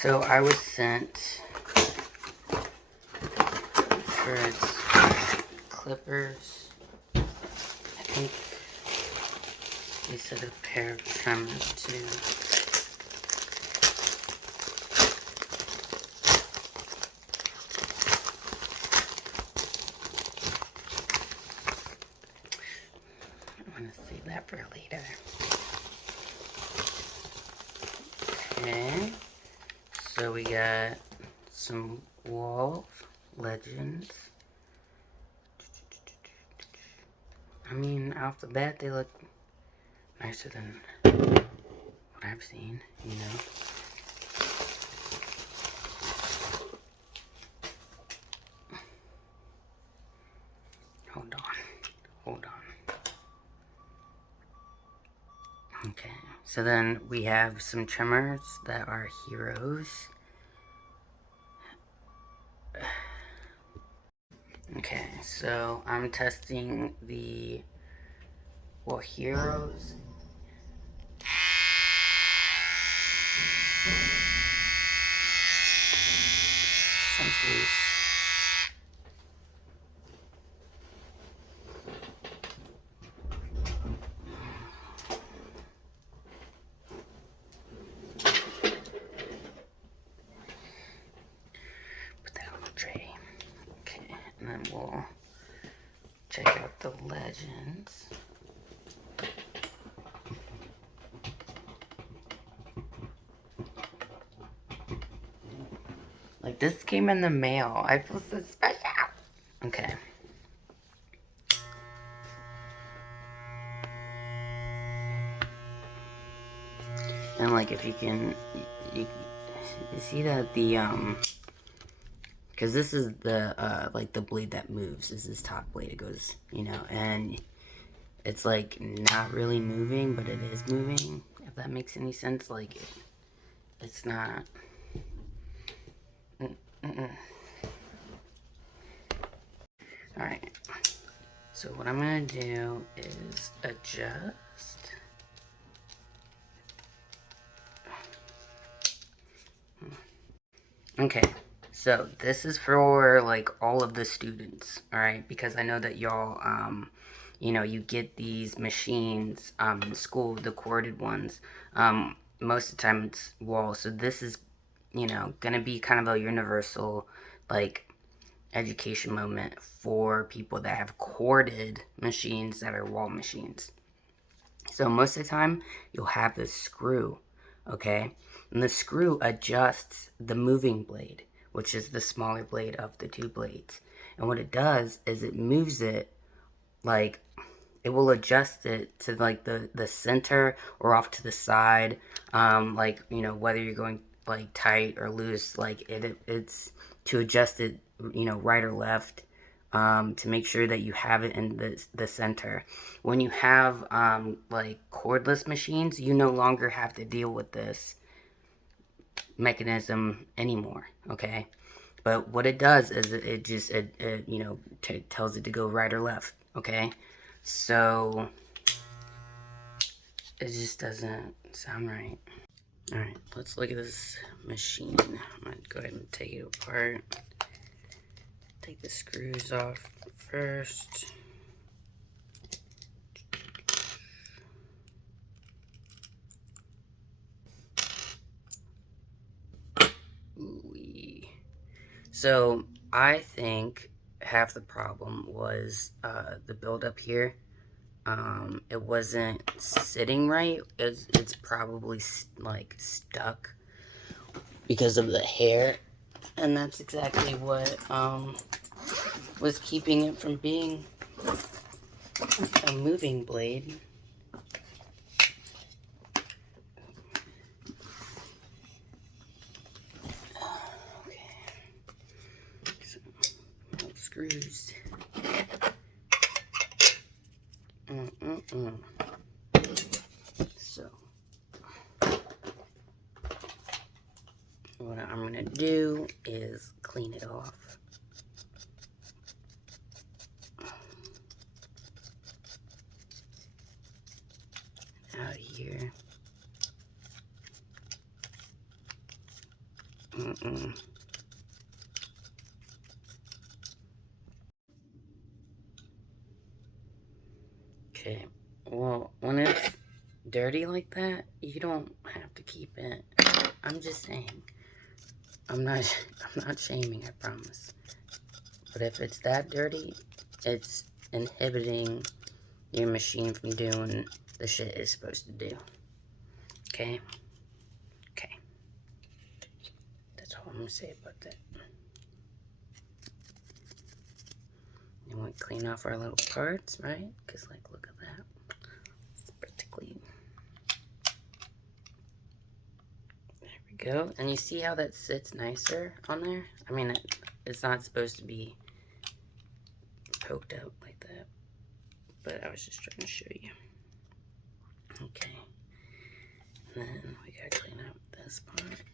So I was sent for its clippers. I think they said a pair of trimmers too. I'm gonna save that for later. Okay. So we got some Wahl Legends. I mean, off the bat, they look nicer than what I've seen, you know. Hold on. Okay, so then we have some trimmers that are heroes. Okay, so I'm testing the heroes. Sounds loose. Put that on the tray. Okay, and then we'll check out the legends. Like, this came in the mail. I feel so special. Okay. And, like, if you can, you see that the, because this is the, like, the blade that moves is this top blade. It goes, you know, and it's, like, not really moving, but it is moving, if that makes any sense. Like, it's not... Alright, so what I'm gonna do is adjust. Okay, so this is for like all of the students, alright, because I know that y'all, you know, you get these machines in school, the corded ones. Most of the time it's Wahl, so this is, you know, gonna be kind of a universal, like, education moment for people that have corded machines that are Wahl machines. So most of the time, you'll have this screw, okay? And the screw adjusts the moving blade, which is the smaller blade of the two blades. And what it does is it moves it, like, it will adjust it to, like, the center or off to the side, like, you know, whether you're going, like, tight or loose, like, it's to adjust it, you know, right or left, to make sure that you have it in the center. When you have, like, cordless machines, you no longer have to deal with this mechanism anymore, okay? But what it does is it just, you know, tells it to go right or left, okay? So, it just doesn't sound right. Alright, let's look at this machine. I'm going to go ahead and take it apart. Take the screws off first. Ooh-wee. So, I think half the problem was the buildup here. It wasn't sitting right. It's probably like stuck because of the hair, and that's exactly what was keeping it from being a moving blade. Okay, so no screws. So, what I'm gonna do is clean it off. Out of here. Okay. Well, when it's dirty like that, you don't have to keep it. I'm just saying. I'm not I'm not shaming, I promise. But if it's that dirty, it's inhibiting your machine from doing the shit it's supposed to do. Okay? Okay. That's all I'm gonna say about that. And we clean off our little parts, right? Because, like, look at that. It's pretty clean. There we go. And you see how that sits nicer on there? I mean, it's not supposed to be poked out like that. But I was just trying to show you. Okay. And then we gotta clean up this part.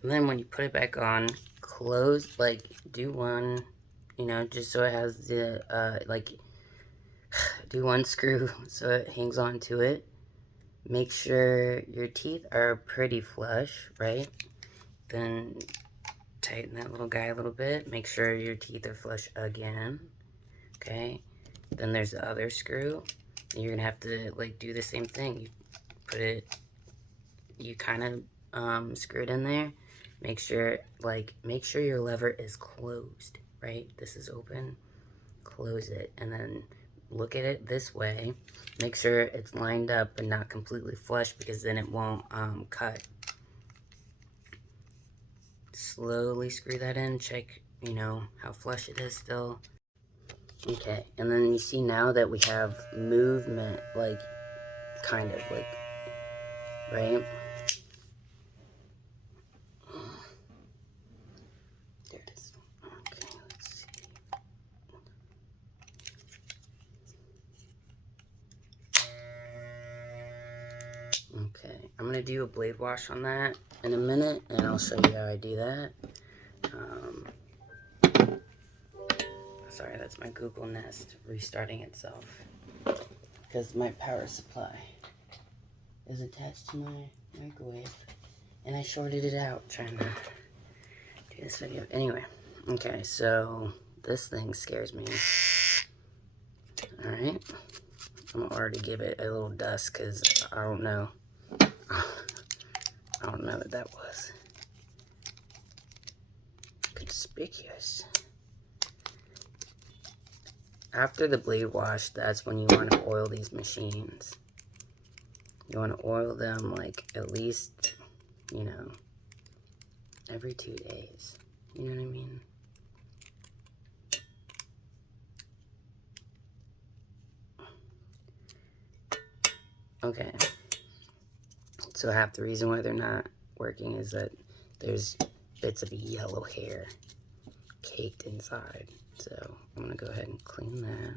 And then when you put it back on, close, like, do one, you know, just so it has the, like, do one screw so it hangs on to it. Make sure your teeth are pretty flush, right? Then tighten that little guy a little bit. Make sure your teeth are flush again, okay? Then there's the other screw. You're gonna have to, like, do the same thing. You put it, you kind of screw it in there. Make sure your lever is closed, right? This is open. Close it, and then look at it this way. Make sure it's lined up and not completely flush, because then it won't cut. Slowly screw that in. Check, you know, how flush it is still. Okay, and then you see now that we have movement, like, kind of, like, right? There it is. Okay, let's see. Okay, I'm gonna do a blade wash on that in a minute, and I'll show you how I do that. Sorry, that's my Google Nest restarting itself, because my power supply is attached to my microwave, and I shorted it out trying to do this video. Anyway, okay, so this thing scares me. Alright, I'm gonna already give it a little dust, because I don't know. I don't know what that was. Conspicuous. After the blade wash, that's when you want to oil these machines. You want to oil them, like, at least, you know, every 2 days. You know what I mean? Okay. So half the reason why they're not working is that there's bits of yellow hair caked inside. So I'm going to go ahead and clean that.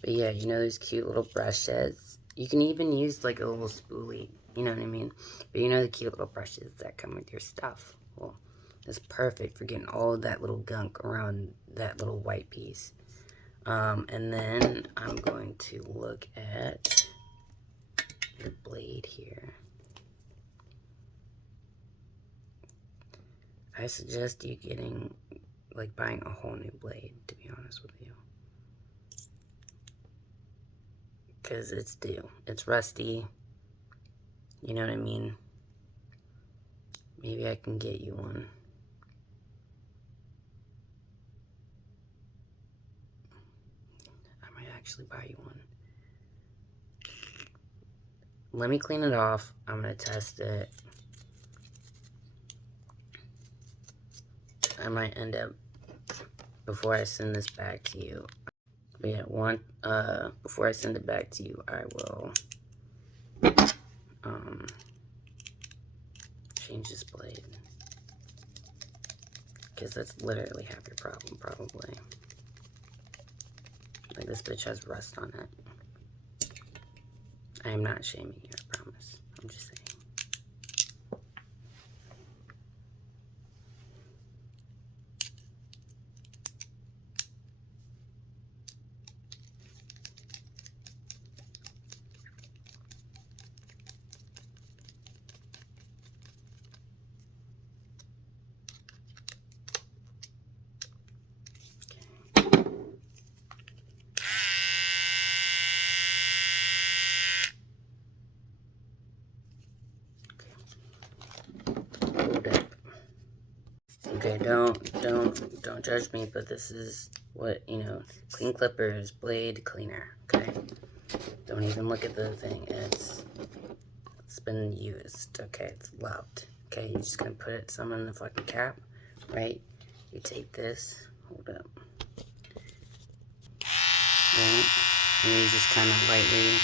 But yeah, you know those cute little brushes? You can even use, like, a little spoolie, you know what I mean? But you know the cute little brushes that come with your stuff? Well, it's perfect for getting all of that little gunk around that little white piece. And then I'm going to look at your blade here. I suggest you getting, like, buying a whole new blade, to be honest with you. Because it's due. It's rusty. You know what I mean? Maybe I can get you one. actually buy you one. Let me clean it off. I'm gonna test it. I might end up, before I send this back to you. But yeah, before I send it back to you, I will change this blade. Because that's literally half your problem, probably. Like, this bitch has rust on it. I am not shaming you, I promise. I'm just saying. Hold up. Okay, don't judge me, but this is what, clean clippers, blade cleaner, okay? Don't even look at the thing. It's been used, okay? It's loved, okay? You're just gonna put some in the fucking cap, right? You take this, hold up. Right? And you just kind of lightly.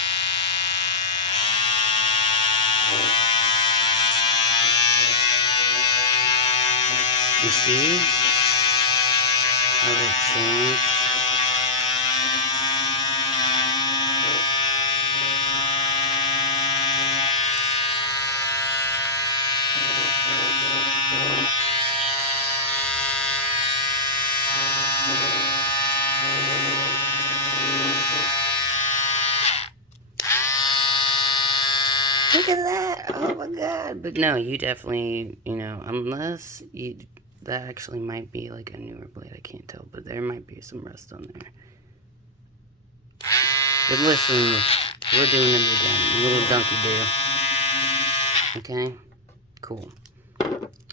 You see how it changed? Look at that! Oh my god! But no, you definitely, unless that actually might be like a newer blade, I can't tell, but there might be some rust on there. But listen, we're doing it again. Little donkey do. Okay? Cool.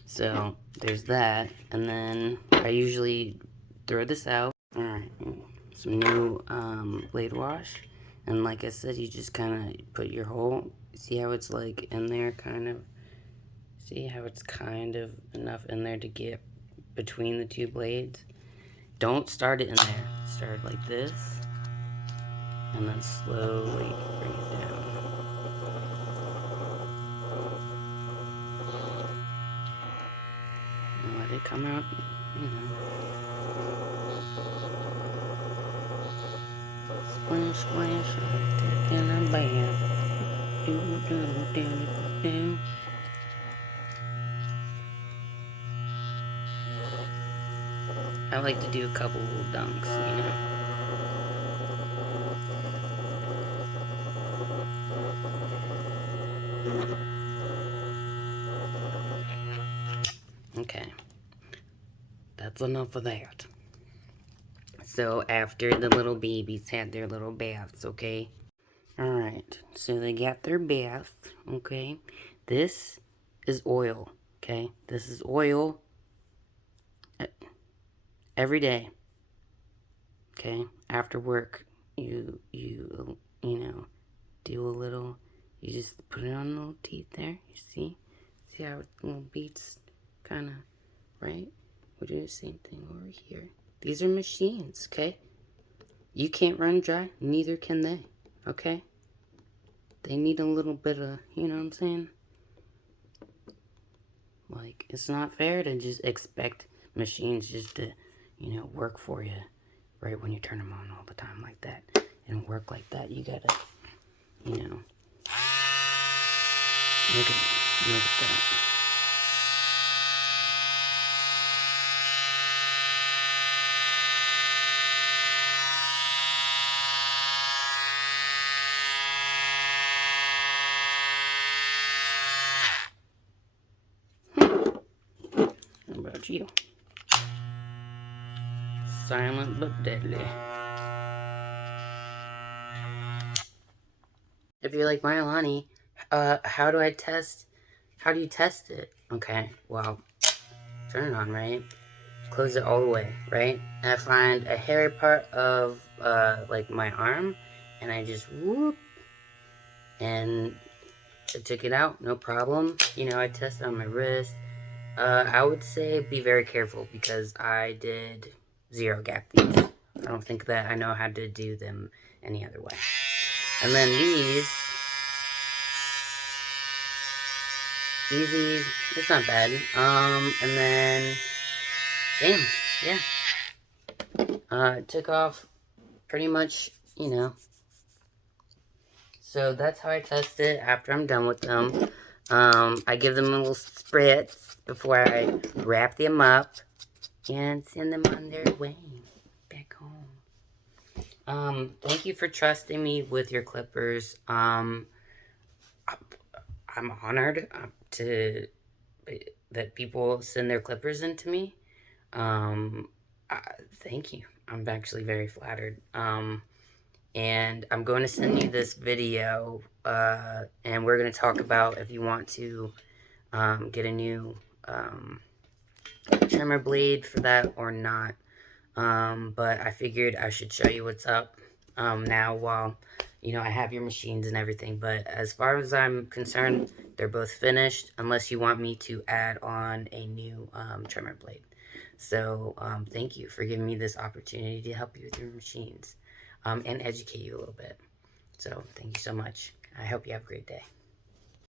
So, there's that, and then I usually throw this out. Alright, some new blade wash. And like I said, you just kind of put your whole, see how it's like in there, kind of, see how it's kind of enough in there to get between the two blades. Don't start it in there. Start like this, and then slowly bring it down. And let it come out, Splash, splash, in a bath. Do, do, do, do. I like to do a couple little dunks, Okay. That's enough of that. So after the little babies had their little baths, okay? Alright, so they got their bath, okay? This is oil, okay? This is oil every day, okay? After work, you do a little, you just put it on the little teeth there, you see? See how little beads kind of, right? We do the same thing over here. These are machines, okay? You can't run dry, neither can they, okay? They need a little bit of, you know what I'm saying? Like, it's not fair to just expect machines just to, work for you right when you turn them on all the time like that. And work like that. You gotta, look at that. How about you? Silent but deadly. If you're like, Marilani, how do you test it? Okay, well, turn it on, right? close it all the way, right? And I find a hairy part of like my arm, and I just whoop, and I took it out, no problem. You know, I tested on my wrist. I would say be very careful because I did zero gap these. I don't think that I know how to do them any other way. And then these, easy, it's not bad. And then, bam, yeah. Took off pretty much, you know. So that's how I test it after I'm done with them. I give them a little spritz before I wrap them up and send them on their way back home. Thank you for trusting me with your clippers. I'm honored to that people send their clippers into me. Thank you. I'm actually very flattered. And I'm going to send you this video, and we're going to talk about if you want to get a new trimmer blade for that or not. But I figured I should show you what's up now while, you know, I have your machines and everything. But as far as I'm concerned, they're both finished unless you want me to add on a new trimmer blade. So thank you for giving me this opportunity to help you with your machines and educate you a little bit. So thank you so much. I hope you have a great day.